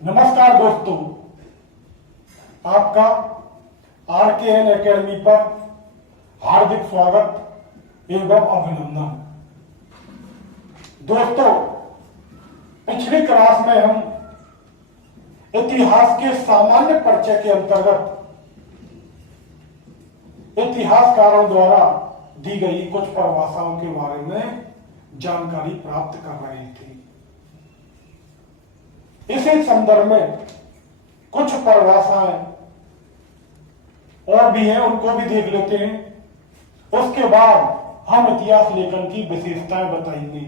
नमस्कार दोस्तों, आपका RKN एकेडमी पर हार्दिक स्वागत एवं अभिनंदन। दोस्तों, पिछली क्लास में हम इतिहास के सामान्य परिचय के अंतर्गत इतिहासकारों द्वारा दी गई कुछ परिभाषाओं के बारे में जानकारी प्राप्त कर रहे थे। इसी संदर्भ में कुछ परिभाषाएं और भी हैं, उनको भी देख लेते हैं। उसके बाद हम इतिहास लेखन की विशेषताएं बताएंगे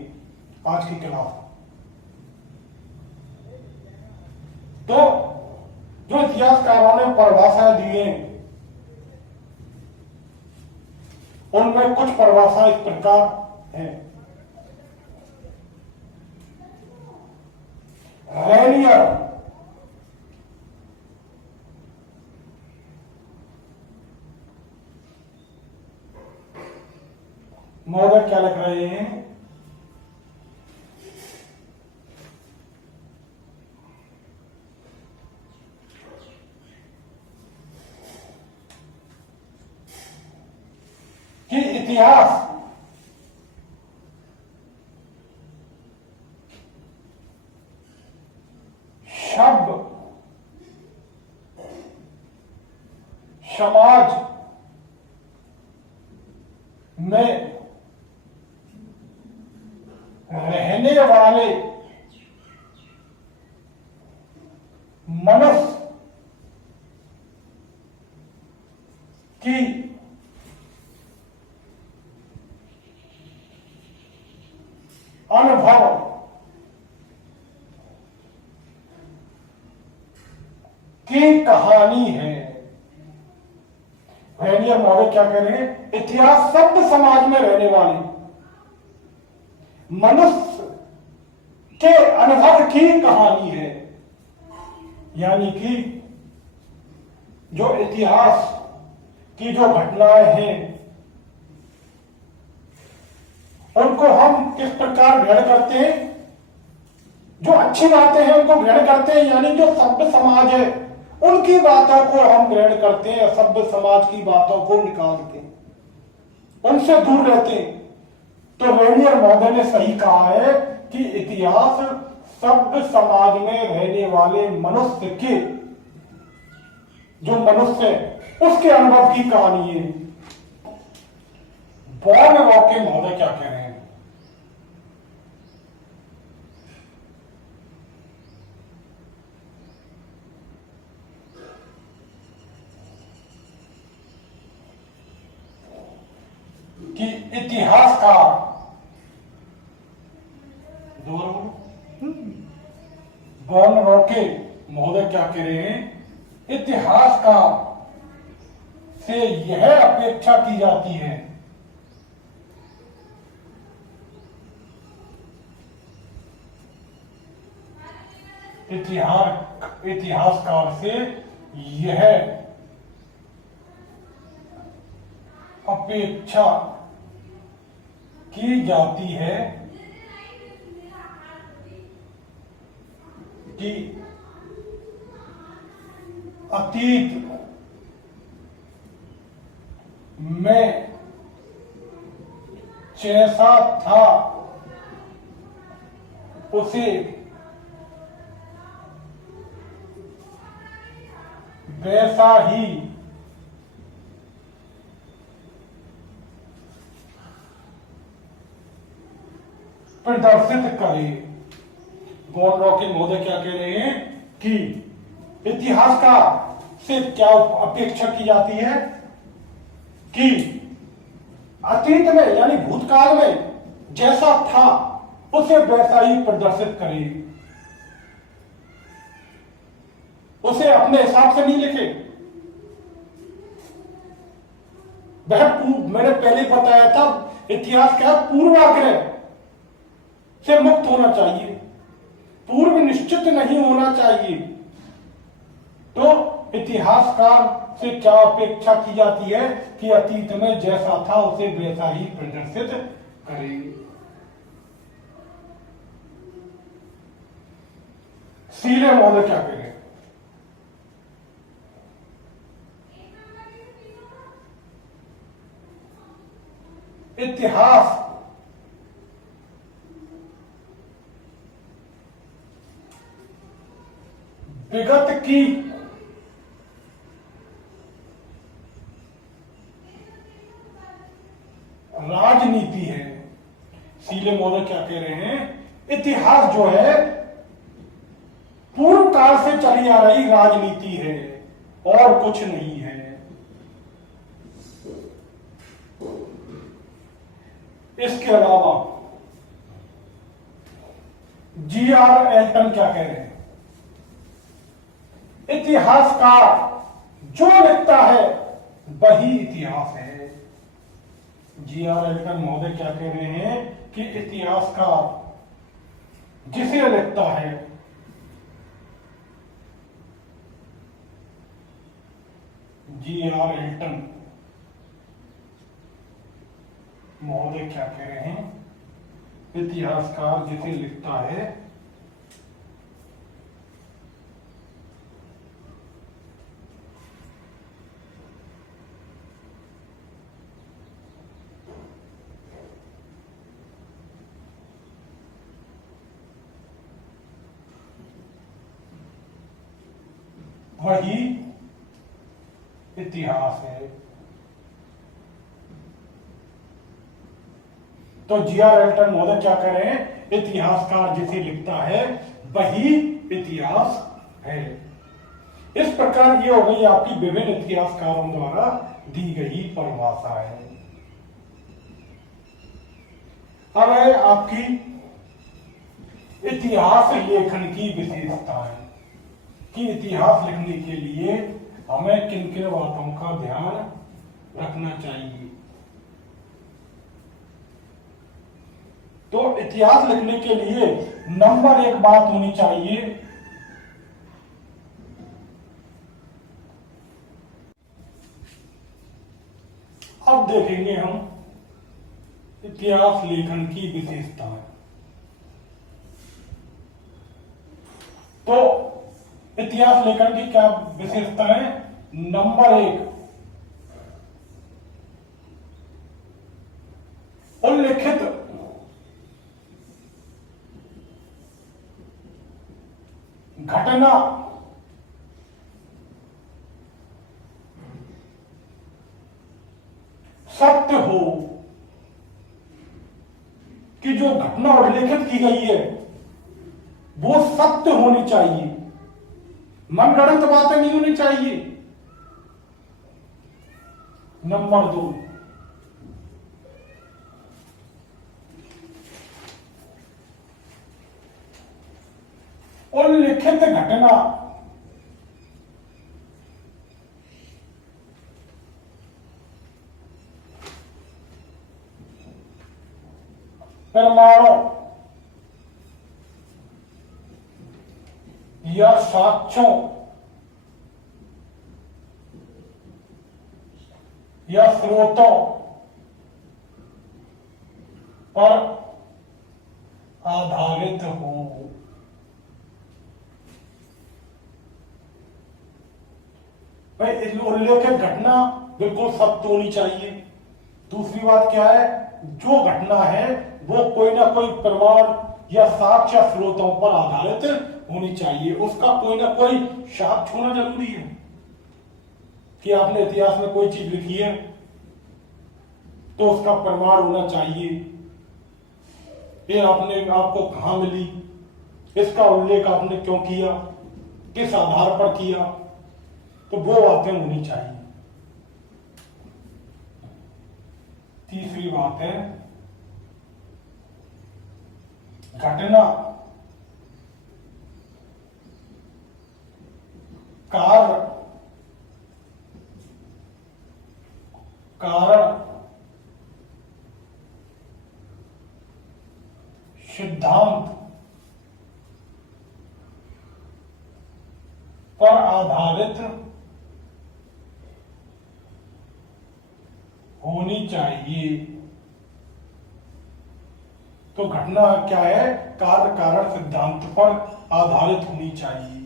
आज की क्लास में। तो जो इतिहासकारों ने परिभाषाएं दी हैं, उनमें कुछ परिभाषाएं इस प्रकार हैं। रेनियर महोदय क्या लिख रहे हैं? कि इतिहास शब्द समाज में रहने वाले मनुष्य की अनुभव की कहानी है। रेनियर महोदय क्या कह रहे हैं? इतिहास शब्द समाज में रहने वाले मनुष्य के अनुभव की कहानी है। यानी कि जो इतिहास की जो घटनाएं हैं, उनको हम किस प्रकार ग्रहण करते हैं? जो अच्छी बातें हैं उनको ग्रहण करते हैं, यानी जो सभ्य समाज है उनकी बातों को हम ग्रहण करते हैं, सभ्य समाज की बातों को निकालते हैं, उनसे दूर रहते हैं। तो रेनियर महोदय ने सही कहा है कि इतिहास सभ्य समाज में रहने वाले मनुष्य के, जो मनुष्य है उसके अनुभव की कहानी है। बॉर्न रॉके महोदय क्या कह रहे हैं? कि इतिहासकार बॉर्न रॉके महोदय क्या कह रहे हैं? इतिहासकार से यह अपेक्षा की जाती है इतिहासकार से यह अपेक्षा की जाती है कि अतीत में जैसा था उसे वैसा ही प्रदर्शित करे। बॉर्न रॉके महोदय क्या कह रहे हैं कि इतिहासकार से क्या अपेक्षा की जाती है कि अतीत में यानी भूतकाल में जैसा था उसे वैसा ही प्रदर्शित करे, उसे अपने हिसाब से नहीं लिखे। मैंने पहले बताया था, इतिहास क्या पूर्वाग्रह से मुक्त होना चाहिए, पूर्व निश्चित नहीं होना चाहिए। तो इतिहासकार से क्या अपेक्षा की जाती है कि अतीत में जैसा था उसे वैसा ही प्रदर्शित करें। सीले महोदय क्या कह रहे हैं? इतिहास विगत की राजनीति है। सीले महोदय क्या कह रहे हैं? इतिहास जो है पूर्व काल से चली आ रही राजनीति है और कुछ नहीं है। इसके अलावा जी.आर. एल्टन क्या कह रहे हैं? इतिहासकार जो लिखता है वही इतिहास है। जी.आर. एल्टन महोदय क्या कह रहे हैं कि इतिहासकार जिसे लिखता है जी.आर. एल्टन महोदय क्या कह रहे हैं? इतिहासकार जिसे लिखता है वही इतिहास है। तो जी.आर. एल्टन महोदय क्या कह रहे हैं? इतिहासकार जिसे लिखता है वही इतिहास है। इस प्रकार ये हो गई आपकी विभिन्न इतिहासकारों द्वारा दी गई परिभाषाएं। अब है आपकी इतिहास लेखन की विशेषताएं कि इतिहास लिखने के लिए हमें किन किन बातों का ध्यान रखना चाहिए। तो इतिहास लिखने के लिए नंबर एक बात होनी चाहिए, अब देखेंगे हम इतिहास लेखन की विशेषताएं। तो इतिहास लेखन की क्या विशेषताएं? नंबर एक, उल्लिखित घटना सत्य हो, कि जो घटना उल्लेखित की गई है वो सत्य होनी चाहिए, मनगढ़ंत बातें नहीं होनी चाहिए। नंबर दो, उल्लिखित घटना प्रमाणों या साक्ष्यों या स्रोतों पर आधारित हो। भाई उल्लेखित घटना बिल्कुल सत्य होनी चाहिए। दूसरी बात क्या है? जो घटना है वो कोई ना कोई प्रमाण या साक्ष्य स्रोतों पर आधारित होनी चाहिए। उसका कोई ना कोई साक्ष्य होना जरूरी है कि आपने इतिहास में कोई चीज लिखी है तो उसका प्रमाण होना चाहिए। ये आपने आपको कहां मिली, इसका उल्लेख आपने क्यों किया, किस आधार पर किया, तो वो बातें होनी चाहिए। तीसरी बात है घटना कारण सिद्धांत पर आधारित होनी चाहिए। तो घटना क्या है, कार्य कारण सिद्धांत पर आधारित होनी चाहिए।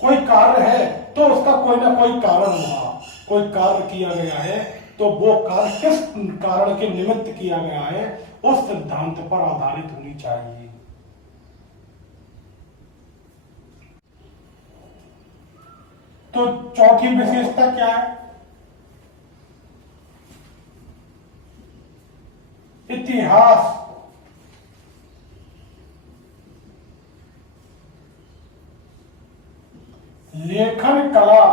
कोई कार्य है तो उसका कोई ना कोई कारण हुआ, कोई कार्य किया गया है तो वो कार्य किस कारण के निमित्त किया गया है उस सिद्धांत पर आधारित होनी चाहिए। तो चौथी विशेषता क्या है, इतिहास लेखन कला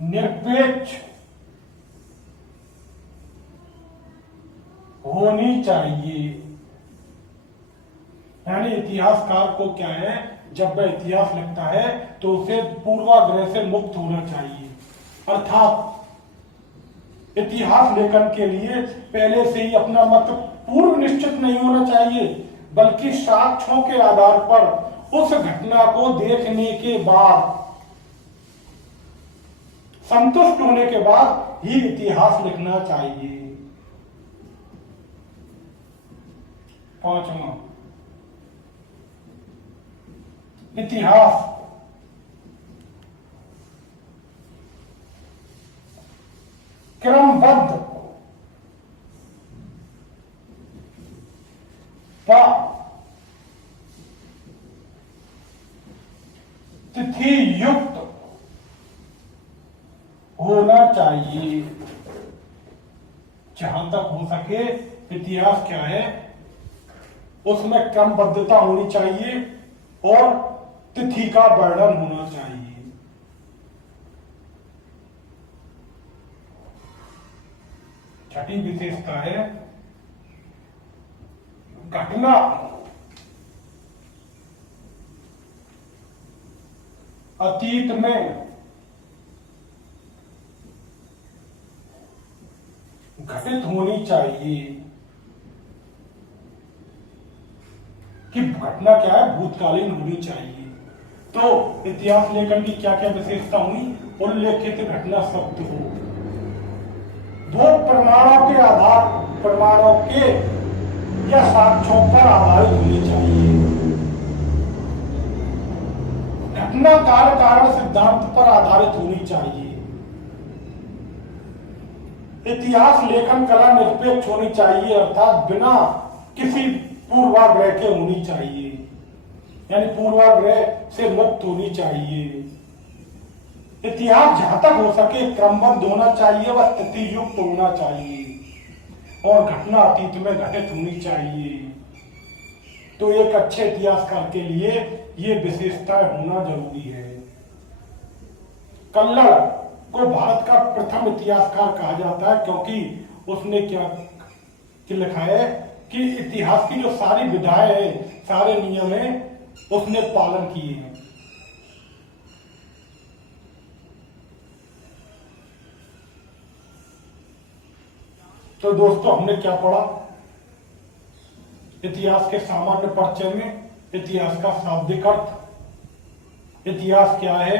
निरपेक्ष होनी चाहिए। यानी इतिहासकार को क्या है, जब वह इतिहास लिखता है तो उसे पूर्वाग्रह से मुक्त होना चाहिए। अर्थात इतिहास लेखन के लिए पहले से ही अपना मत पूर्व निश्चित नहीं होना चाहिए, बल्कि साक्ष्यों के आधार पर उस घटना को देखने के बाद, संतुष्ट होने के बाद ही इतिहास लिखना चाहिए। पांचवा, इतिहास क्रमबद्ध व तिथि युक्त होना चाहिए। जहां तक हो सके इतिहास क्या है, उसमें क्रमबद्धता होनी चाहिए और तिथि का वर्णन होना चाहिए। छठी विशेषता है घटना अतीत में घटित होनी चाहिए। कि घटना क्या है, भूतकालीन होनी चाहिए। तो इतिहास लेखन की क्या क्या विशेषता हुई, उल्लेखित घटना शब्द हो, दो प्रमाणों के या साक्ष्यों पर आधारित होनी चाहिए। घटना कार्य कारण सिद्धांत पर आधारित होनी चाहिए। इतिहास लेखन कला निरपेक्ष होनी चाहिए, अर्थात बिना किसी पूर्वाग्रह के होनी चाहिए, यानी पूर्वाग्रह से मुक्त होनी चाहिए। इतिहास जहां तक हो सके क्रमबद्ध होना चाहिए व तिथि युक्त होना चाहिए और घटना अतीत में घटित होनी चाहिए। तो एक अच्छे इतिहासकार के लिए ये विशेषताएं होना जरूरी है। कल्लड़ को भारत का प्रथम इतिहासकार कहा जाता है, क्योंकि उसने क्या लिखा है कि इतिहास की जो सारी विधाएं हैं, सारे नियम हैं, उसने पालन किए हैं। तो दोस्तों हमने क्या पढ़ा, इतिहास के सामान्य परिचय में इतिहास का शाब्दिक अर्थ, इतिहास क्या है,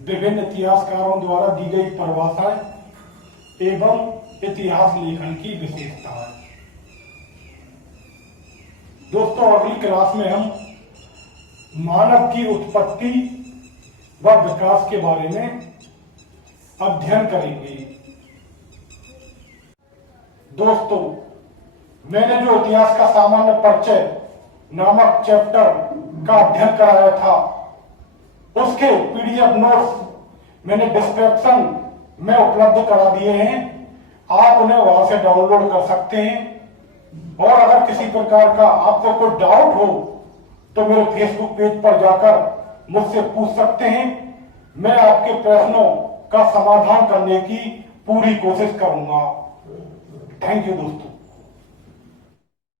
विभिन्न इतिहासकारों द्वारा दी गई परिभाषाएं एवं इतिहास लेखन की विशेषताएं। दोस्तों अगली क्लास में हम मानव की उत्पत्ति व विकास के बारे में अध्ययन करेंगे। दोस्तों मैंने जो इतिहास का सामान्य परिचय नामक चैप्टर का अध्ययन कराया था, उसके पीडीएफ नोट्स मैंने डिस्क्रिप्शन में उपलब्ध करा दिए हैं। आप उन्हें वहां से डाउनलोड कर सकते हैं। और अगर किसी प्रकार का आपको कोई डाउट हो तो मेरे फेसबुक पेज पर जाकर मुझसे पूछ सकते हैं। मैं आपके प्रश्नों का समाधान करने की पूरी कोशिश करूंगा। थैंक यू दोस्तों।